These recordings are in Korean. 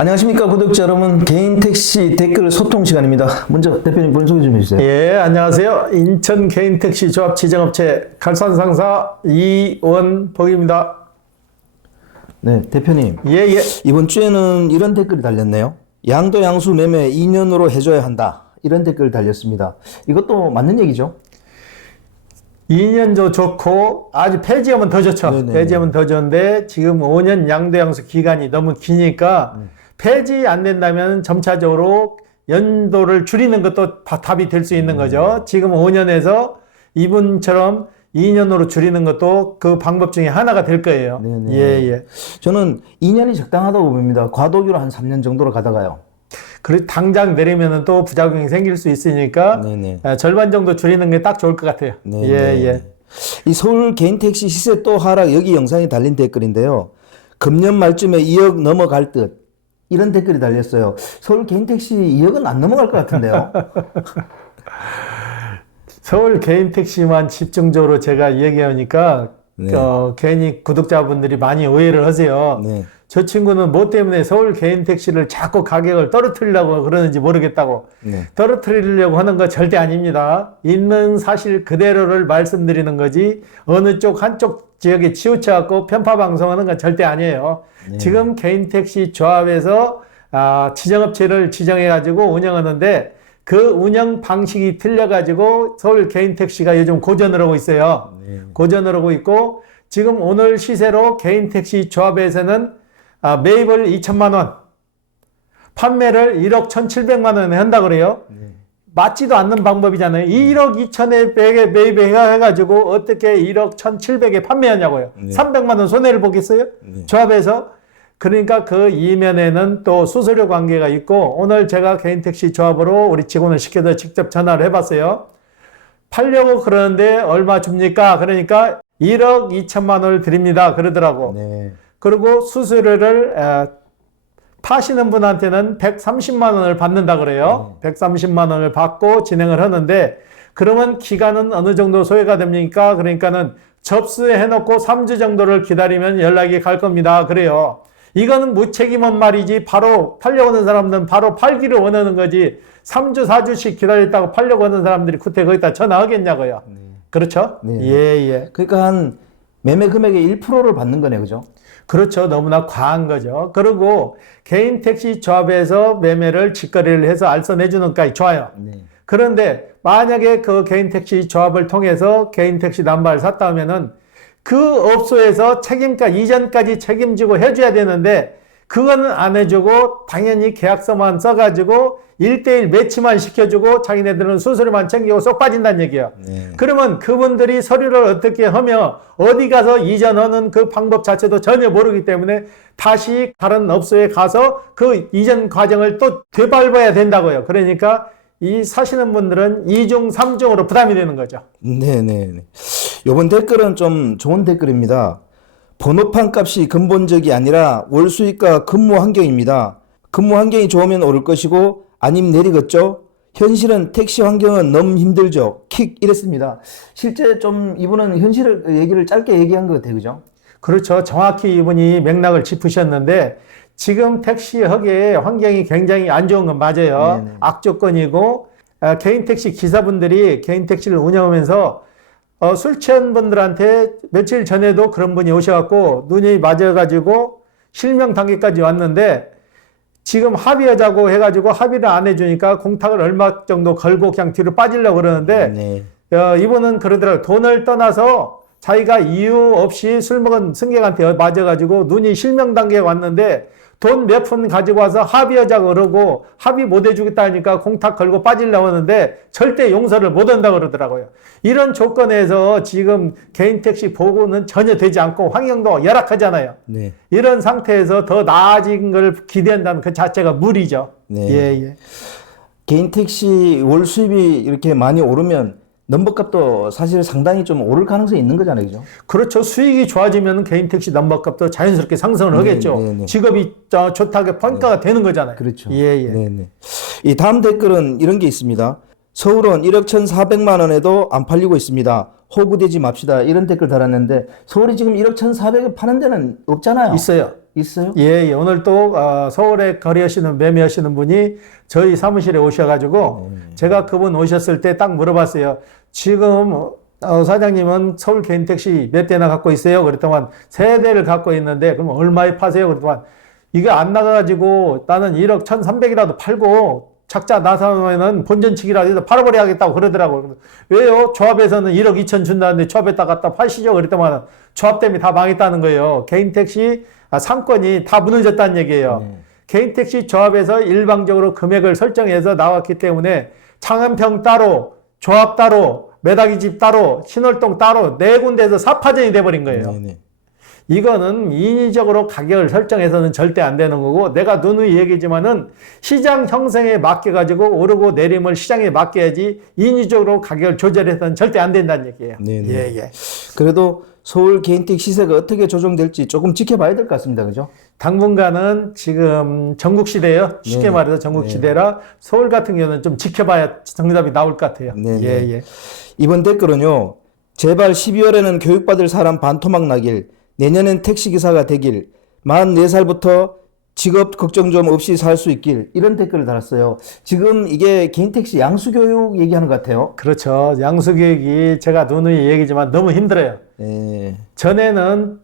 안녕하십니까 구독자 여러분, 개인 택시 댓글 소통 시간입니다. 먼저 대표님 본인 소개 좀 해주세요. 예, 안녕하세요. 인천 개인 택시 조합 지정업체 갈산상사 이원복입니다. 네, 대표님. 예. 이번 주에는 이런 댓글이 달렸네요. 양도 양수 매매 2년으로 해줘야 한다. 이런 댓글 달렸습니다. 이것도 맞는 얘기죠? 2년도 좋고 아주 폐지하면 더 좋죠. 네네. 폐지하면 더 좋은데 지금 5년 양도 양수 기간이 너무 기니까 폐지 안 된다면 점차적으로 연도를 줄이는 것도 답이 될 수 있는 거죠. 지금 5년에서 이분처럼 2년으로 줄이는 것도 그 방법 중에 하나가 될 거예요. 네네. 예. 저는 2년이 적당하다고 봅니다. 과도기로 한 3년 정도로 가다가요. 그리고 당장 내리면은 또 부작용이 생길 수 있으니까 네네. 절반 정도 줄이는 게 딱 좋을 것 같아요. 네네. 예. 이 서울 개인 택시 시세 또 하락, 여기 영상에 달린 댓글인데요. 금년 말쯤에 2억 넘어갈 듯. 이런 댓글이 달렸어요. 서울 개인 택시 2억은 안 넘어갈 것 같은데요. 서울 개인 택시만 집중적으로 제가 얘기하니까 네. 괜히 구독자분들이 많이 오해를 하세요. 네. 저 친구는 뭐 때문에 서울 개인 택시를 자꾸 가격을 떨어뜨리려고 그러는지 모르겠다고. 네. 떨어뜨리려고 하는 거 절대 아닙니다. 있는 사실 그대로를 말씀드리는 거지 어느 쪽 한쪽 지역에 치우쳐갖고 편파 방송하는 건 절대 아니에요. 네. 지금 개인 택시 조합에서 지정업체를 지정해가지고 운영하는데 그 운영 방식이 틀려가지고 서울 개인 택시가 요즘 고전을 하고 있어요. 네. 고전을 하고 있고 지금 오늘 시세로 개인 택시 조합에서는 매입을 2천만 원, 판매를 1억 1,700만 원에 한다 그래요. 네. 맞지도 않는 방법이잖아요. 1억 2천에 매입해가지고 어떻게 1억 1,700에 판매하냐고요. 네. 300만 원 손해를 보겠어요? 네. 조합에서. 그러니까 그 이면에는 또 수수료 관계가 있고 오늘 제가 개인 택시 조합으로 우리 직원을 시켜서 직접 전화를 해봤어요. 팔려고 그러는데 얼마 줍니까? 그러니까 1억 2천만 원을 드립니다. 그러더라고. 네. 그리고 수수료를 파시는 분한테는 130만 원을 받는다 그래요. 130만 원을 받고 진행을 하는데 그러면 기간은 어느 정도 소요가 됩니까? 그러니까는 접수해 놓고 3주 정도를 기다리면 연락이 갈 겁니다. 그래요. 이거는 무책임한 말이지 바로 팔려고 하는 사람들은 바로 팔기를 원하는 거지 3주 4주씩 기다렸다고 팔려고 하는 사람들이 그때 거기다 전화하겠냐고요. 그렇죠? 네. 예. 그러니까 한 매매 금액의 1%를 받는 거네, 그죠? 그렇죠. 너무나 과한 거죠. 그리고 개인 택시 조합에서 매매를 직거래를 해서 알선해주는 까지 좋아요. 네. 그런데 만약에 그 개인 택시 조합을 통해서 개인 택시 남바를 샀다 하면은 그 업소에서 책임가 이전까지 책임지고 해줘야 되는데 그거는 안 해주고 당연히 계약서만 써가지고 1대1 매치만 시켜주고 자기네들은 수수료만 챙기고 쏙 빠진다는 얘기예요. 네. 그러면 그분들이 서류를 어떻게 하며 어디 가서 이전하는 그 방법 자체도 전혀 모르기 때문에 다시 다른 업소에 가서 그 이전 과정을 또 되밟아야 된다고요. 그러니까 이 사시는 분들은 2중, 3중으로 부담이 되는 거죠. 네네. 요번 댓글은 좀 좋은 댓글입니다. 번호판 값이 근본적이 아니라 월 수익과 근무 환경입니다. 근무 환경이 좋으면 오를 것이고 아님 내리겠죠. 현실은 택시 환경은 너무 힘들죠. 킥 이랬습니다. 실제 좀 이분은 현실을 얘기를 짧게 얘기한 것 같아요, 그죠? 그렇죠. 정확히 이분이 맥락을 짚으셨는데 지금 택시 허계의 환경이 굉장히 안 좋은 건 맞아요. 네네. 악조건이고 개인 택시 기사분들이 개인 택시를 운영하면서 술 취한 분들한테 며칠 전에도 그런 분이 오셔갖고 눈이 맞아가지고 실명 단계까지 왔는데 지금 합의하자고 해가지고 합의를 안 해주니까 공탁을 얼마 정도 걸고 그냥 뒤로 빠지려고 그러는데 네. 이분은 그러더라고요. 돈을 떠나서 자기가 이유 없이 술 먹은 승객한테 맞아가지고 눈이 실명 단계에 왔는데 돈 몇 푼 가지고 와서 합의하자고 그러고 합의 못 해주겠다 하니까 공탁 걸고 빠지려고 하는데 절대 용서를 못 한다고 그러더라고요. 이런 조건에서 지금 개인 택시 보고는 전혀 되지 않고 환경도 열악하잖아요. 네. 이런 상태에서 더 나아진 걸 기대한다는 그 자체가 무리죠. 네. 예. 개인 택시 월 수입이 이렇게 많이 오르면 넘버값도 사실 상당히 좀 오를 가능성이 있는 거잖아요, 그죠? 그렇죠. 수익이 좋아지면 개인 택시 넘버값도 자연스럽게 상승을 하겠죠. 네. 직업이 좋다게 평가가 되는 거잖아요. 그렇죠. 예. 네네. 이 다음 댓글은 이런 게 있습니다. 서울은 1억 1,400만 원에도 안 팔리고 있습니다. 호구되지 맙시다. 이런 댓글 달았는데 서울이 지금 1억 1,400에 파는 데는 없잖아요. 있어요. 있어요? 예, 예. 오늘 또 서울에 거래하시는 매매하시는 분이 저희 사무실에 오셔가지고 제가 그분 오셨을 때 딱 물어봤어요. 지금 사장님은 서울 개인 택시 몇 대나 갖고 있어요? 그랬더만 세 대를 갖고 있는데 그럼 얼마에 파세요? 그랬더만 이게 안 나가가지고 나는 1억 1,300이라도 팔고 작자 나서면은 본전치기라도 해서 팔아버려야겠다고 그러더라고요. 왜요? 조합에서는 1억 2천 준다는데 조합에다 갖다 파시죠? 그랬더만 조합 때문에 다 망했다는 거예요. 개인 택시 상권이 다 무너졌다는 얘기예요. 개인 택시 조합에서 일방적으로 금액을 설정해서 나왔기 때문에 창안평 따로, 조합 따로, 매다기 집 따로, 신월동 따로 네 군데에서 사파전이 돼버린 거예요. 네네. 이거는 인위적으로 가격을 설정해서는 절대 안 되는 거고 내가 누누이 얘기지만은 시장 형성에 맡겨가지고 오르고 내림을 시장에 맡겨야지 인위적으로 가격을 조절해서는 절대 안 된다는 얘기예요. 네네. 예, 예. 그래도 서울 개인택 시세가 어떻게 조정될지 조금 지켜봐야 될 것 같습니다. 그죠? 당분간은 지금 전국시대예요. 쉽게 네. 말해서 전국시대라 서울 같은 경우는 좀 지켜봐야 정답이 나올 것 같아요. 네. 예, 예. 이번 댓글은요. 제발 12월에는 교육받을 사람 반토막 나길, 내년엔 택시기사가 되길, 44살부터 직업 걱정 좀 없이 살 수 있길, 이런 댓글을 달았어요. 지금 이게 개인택시 양수교육 얘기하는 것 같아요. 그렇죠. 양수교육이 제가 누누이 얘기지만 너무 힘들어요. 네. 전에는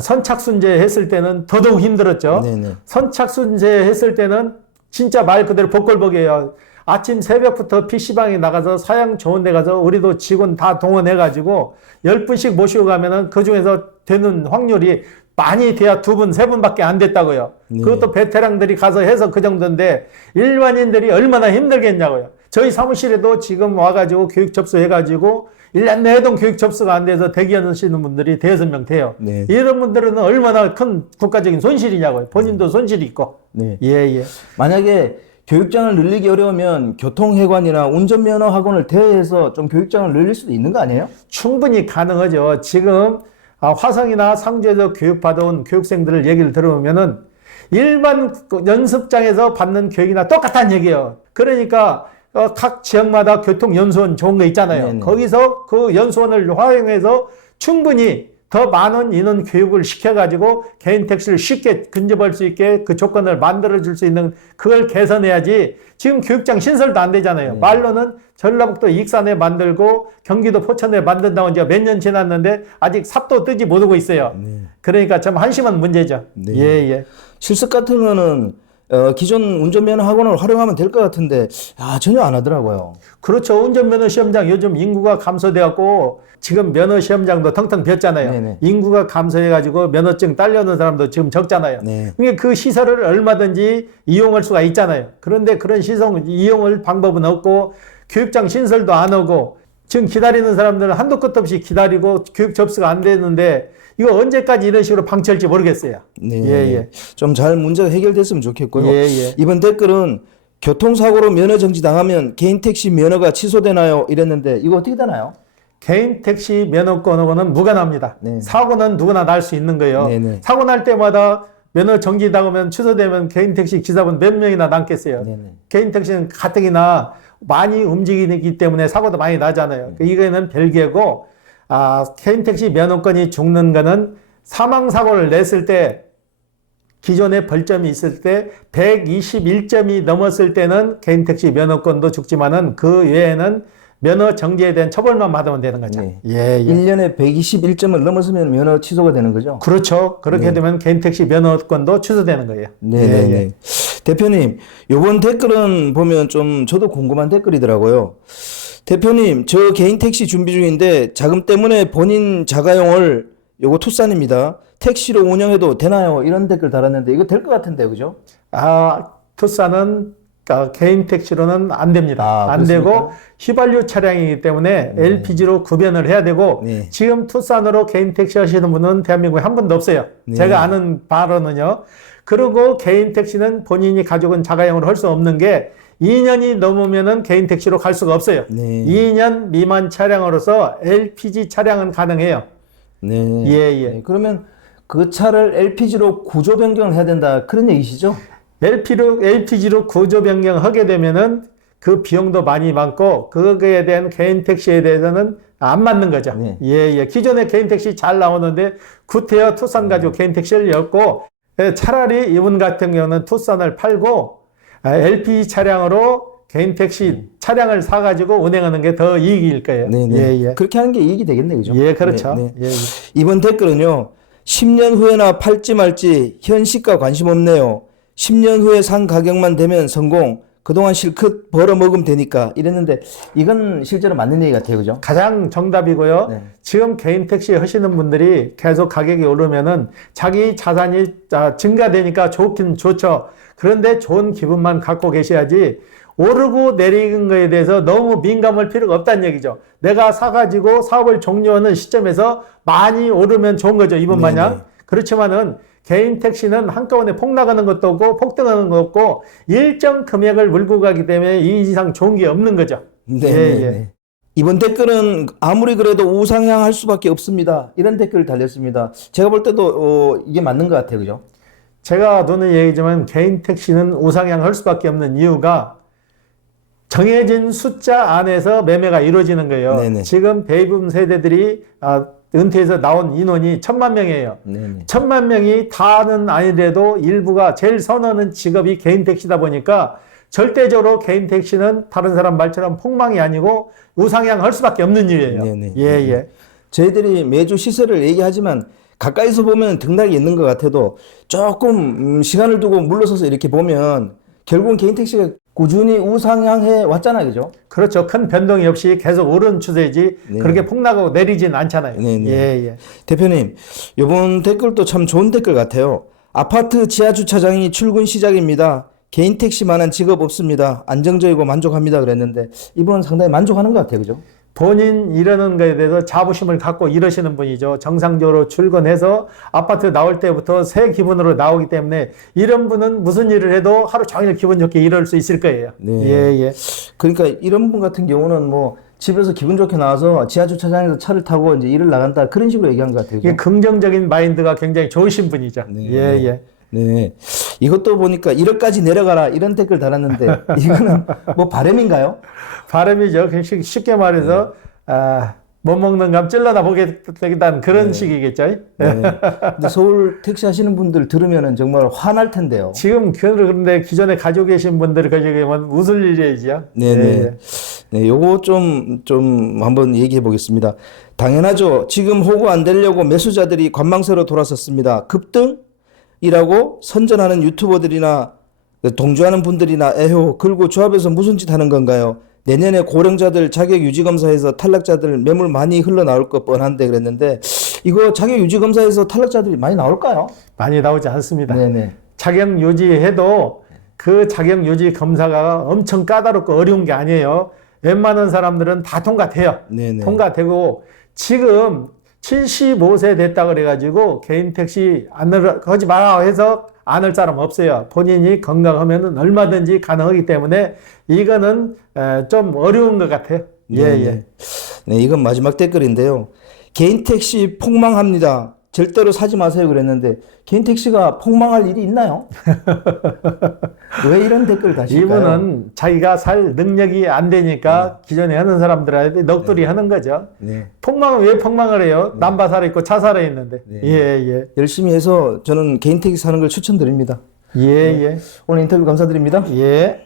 선착순제 했을 때는 더더욱 힘들었죠. 네네. 선착순제 했을 때는 진짜 말 그대로 복골복이에요. 아침 새벽부터 PC방에 나가서 사양 좋은 데 가서 우리도 직원 다 동원해가지고 10분씩 모시고 가면은 그 중에서 되는 확률이 많이 돼야 2분, 3분밖에 안 됐다고요. 네. 그것도 베테랑들이 가서 해서 그 정도인데 일반인들이 얼마나 힘들겠냐고요. 저희 사무실에도 지금 와가지고 교육 접수해가지고 1년 내동 교육 접수가 안 돼서 대기하시는 분들이 대여섯 명 돼요. 네. 이런 분들은 얼마나 큰 국가적인 손실이냐고요. 본인도 손실이 있고. 네. 예, 예. 만약에 교육장을 늘리기 어려우면 교통해관이나 운전면허 학원을 대여해서 좀 교육장을 늘릴 수도 있는 거 아니에요? 충분히 가능하죠. 지금 화성이나 상주에서 교육받아온 교육생들을 얘기를 들어보면은 일반 연습장에서 받는 교육이나 똑같다는 얘기예요. 그러니까 각 지역마다 교통연수원 좋은 거 있잖아요. 네네. 거기서 그 연수원을 활용해서 충분히 더 많은 인원 교육을 시켜가지고 개인 택시를 쉽게 근접할 수 있게 그 조건을 만들어줄 수 있는 그걸 개선해야지 지금 교육장 신설도 안 되잖아요. 말로는 전라북도 익산에 만들고 경기도 포천에 만든다고 이제 몇 년 지났는데 아직 삽도 뜨지 못하고 있어요. 그러니까 좀 한심한 문제죠. 네. 예, 예. 실습 같은 거는 기존 운전면허 학원을 활용하면 될 것 같은데 전혀 안 하더라고요. 그렇죠. 운전면허 시험장 요즘 인구가 감소되었고 지금 면허 시험장도 텅텅 비었잖아요. 네네. 인구가 감소해가지고 면허증 딸려는 사람도 지금 적잖아요. 네. 그러니까 그 시설을 얼마든지 이용할 수가 있잖아요. 그런데 그런 시설 이용을 방법은 없고 교육장 신설도 안 하고 지금 기다리는 사람들은 한도 끝 없이 기다리고 교육 접수가 안 되는데 이거 언제까지 이런 식으로 방치할지 모르겠어요. 네. 예, 예. 좀 잘 문제가 해결됐으면 좋겠고요. 예, 예. 이번 댓글은 교통사고로 면허 정지 당하면 개인 택시 면허가 취소되나요? 이랬는데 이거 어떻게 되나요? 개인 택시 면허권하고는 무관합니다. 네. 사고는 누구나 날 수 있는 거예요. 네네. 사고 날 때마다 면허 정지 당하면 취소되면 개인 택시 기사분 몇 명이나 남겠어요. 네네. 개인 택시는 가뜩이나 많이 움직이기 때문에 사고도 많이 나잖아요. 이거는 별개고 개인 택시 면허권이 죽는 거는 사망 사고를 냈을 때 기존에 벌점이 있을 때 121점이 넘었을 때는 개인 택시 면허권도 죽지만은 그 외에는 면허 정지에 대한 처벌만 받으면 되는 거죠. 네. 예, 예. 1년에 121점을 넘었으면 면허 취소가 되는 거죠? 그렇죠. 그렇게 되면 개인 택시 면허권도 취소되는 거예요. 네네네. 예, 예. 대표님, 요번 댓글은 보면 좀 저도 궁금한 댓글이더라고요. 대표님, 저 개인 택시 준비 중인데 자금 때문에 본인 자가용을 요거 투싼입니다. 택시로 운영해도 되나요? 이런 댓글 달았는데 이거 될 것 같은데, 그죠? 투싼은 개인 택시로는 안 됩니다. 안 그렇습니까? 되고 휘발유 차량이기 때문에 LPG로 구변을 해야 되고 네. 지금 투싼으로 개인 택시 하시는 분은 대한민국에 한 분도 없어요. 네. 제가 아는 바로는요. 그리고 개인 택시는 본인이 가지고 자가용으로 할 수 없는 게 2년이 넘으면은 개인 택시로 갈 수가 없어요. 네. 2년 미만 차량으로서 LPG 차량은 가능해요. 네. 예, 예. 네, 그러면 그 차를 LPG로 구조 변경을 해야 된다. 그런 얘기시죠? LPG로 구조 변경하게 되면은 그 비용도 많이 많고 그거에 대한 개인 택시에 대해서는 안 맞는 거죠. 네. 예, 예. 기존에 개인 택시 잘 나오는데 구태여 투싼 가지고 개인 택시를 였고 차라리 이분 같은 경우는 투싼을 팔고 LP 차량으로 개인 택시 차량을 사가지고 운행하는 게 더 이익일 거예요. 네네. 예, 예. 그렇게 하는 게 이익이 되겠네, 그죠? 예, 그렇죠. 네, 네. 예, 예. 이번 댓글은요. 10년 후에나 팔지 말지 현시가 관심 없네요. 10년 후에 산 가격만 되면 성공. 그동안 실컷 벌어먹으면 되니까 이랬는데 이건 실제로 맞는 얘기 같아요, 그죠? 가장 정답이고요. 네. 지금 개인 택시 하시는 분들이 계속 가격이 오르면은 자기 자산이 증가되니까 좋긴 좋죠. 그런데 좋은 기분만 갖고 계셔야지 오르고 내리는 거에 대해서 너무 민감할 필요가 없다는 얘기죠. 내가 사가지고 사업을 종료하는 시점에서 많이 오르면 좋은 거죠. 이번 마냥. 네네. 그렇지만은 개인 택시는 한꺼번에 폭락하는 것도 없고 폭등하는 것도 없고 일정 금액을 물고 가기 때문에 이 이상 좋은 게 없는 거죠. 네. 예, 네, 예. 네. 이번 댓글은 아무리 그래도 우상향할 수밖에 없습니다. 이런 댓글 달렸습니다. 제가 볼 때도 이게 맞는 것 같아요, 그죠? 제가 노는 얘기지만 개인 택시는 우상향할 수밖에 없는 이유가 정해진 숫자 안에서 매매가 이루어지는 거예요. 네네. 지금 베이비붐 세대들이 은퇴해서 나온 인원이 1,000만 명이에요. 네네. 1,000만 명이 다는 아니래도 일부가 제일 선호하는 직업이 개인 택시다 보니까 절대적으로 개인 택시는 다른 사람 말처럼 폭망이 아니고 우상향할 수밖에 없는 일이에요. 네네. 예, 예. 저희들이 매주 시세를 얘기하지만 가까이서 보면 등락이 있는 것 같아도 조금 시간을 두고 물러서서 이렇게 보면 결국은 개인 택시가 꾸준히 우상향해 왔잖아요, 그죠? 그렇죠. 큰 변동이 없이 계속 오른 추세지 네. 그렇게 폭락하고 내리진 않잖아요. 네네. 예, 예. 대표님, 이번 댓글도 참 좋은 댓글 같아요. 아파트 지하 주차장이 출근 시작입니다. 개인 택시만한 직업 없습니다. 안정적이고 만족합니다. 그랬는데 이분은 상당히 만족하는 것 같아요, 그죠? 본인 이러는 거에 대해서 자부심을 갖고 이러시는 분이죠. 정상적으로 출근해서 아파트 나올 때부터 새 기분으로 나오기 때문에 이런 분은 무슨 일을 해도 하루 종일 기분 좋게 일할 수 있을 거예요. 네. 예, 예. 그러니까 이런 분 같은 경우는 뭐 집에서 기분 좋게 나와서 지하 주차장에서 차를 타고 이제 일을 나간다 그런 식으로 얘기한 것 같아요. 이게 그죠? 긍정적인 마인드가 굉장히 좋으신 분이죠. 네. 예, 예. 네. 이것도 보니까 1억까지 내려가라 이런 댓글 달았는데 이거는 뭐 바람인가요? 발음이죠. 쉽게 말해서 못 먹는 감 찔러나 보겠다는 그런 식이겠죠. 네. 근데 서울 택시 하시는 분들 들으면은 정말 화날 텐데요. 지금 그런데 기존에 가지고 계신 분들이 가지고 계면 웃을 일이죠. 네네. 예. 네, 요거 좀 한번 얘기해 보겠습니다. 당연하죠. 지금 호구 안 되려고 매수자들이 관망세로 돌아섰습니다. 급등이라고 선전하는 유튜버들이나 동조하는 분들이나 에휴, 그리고 조합에서 무슨 짓 하는 건가요? 내년에 고령자들 자격 유지 검사에서 탈락자들 매물 많이 흘러나올 것 뻔한데 그랬는데 이거 자격 유지 검사에서 탈락자들이 많이 나올까요? 많이 나오지 않습니다. 네네. 자격 유지해도 그 자격 유지 검사가 엄청 까다롭고 어려운 게 아니에요. 웬만한 사람들은 다 통과돼요. 네네. 통과되고 지금 75세 됐다 그래가지고 개인 택시 안 하지 마라 해서 안 할 사람 없어요. 본인이 건강하면 얼마든지 가능하기 때문에 이거는 좀 어려운 것 같아요. 예, 네네. 예. 네, 이건 마지막 댓글인데요. 개인 택시 폭망합니다. 절대로 사지 마세요 그랬는데 개인 택시가 폭망할 일이 있나요? 왜 이런 댓글 다실까요? 이분은 자기가 살 능력이 안 되니까 기존에 하는 사람들한테 넋두리 하는 거죠. 네. 폭망은 왜 폭망을 해요? 남바 살아있고 차 살아있는데. 네. 예, 예. 열심히 해서 저는 개인 택시 사는 걸 추천드립니다. 예, 예. 오늘 인터뷰 감사드립니다. 예.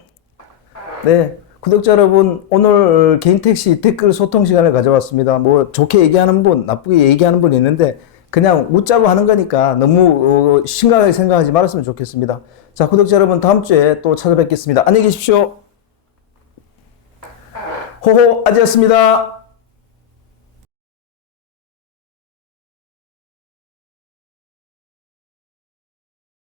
네. 구독자 여러분, 오늘 개인 택시 댓글 소통 시간을 가져왔습니다. 뭐 좋게 얘기하는 분, 나쁘게 얘기하는 분 있는데 그냥 웃자고 하는 거니까 너무 심각하게 생각하지 말았으면 좋겠습니다. 자, 구독자 여러분, 다음 주에 또 찾아뵙겠습니다. 안녕히 계십시오. 호호 아지였습니다.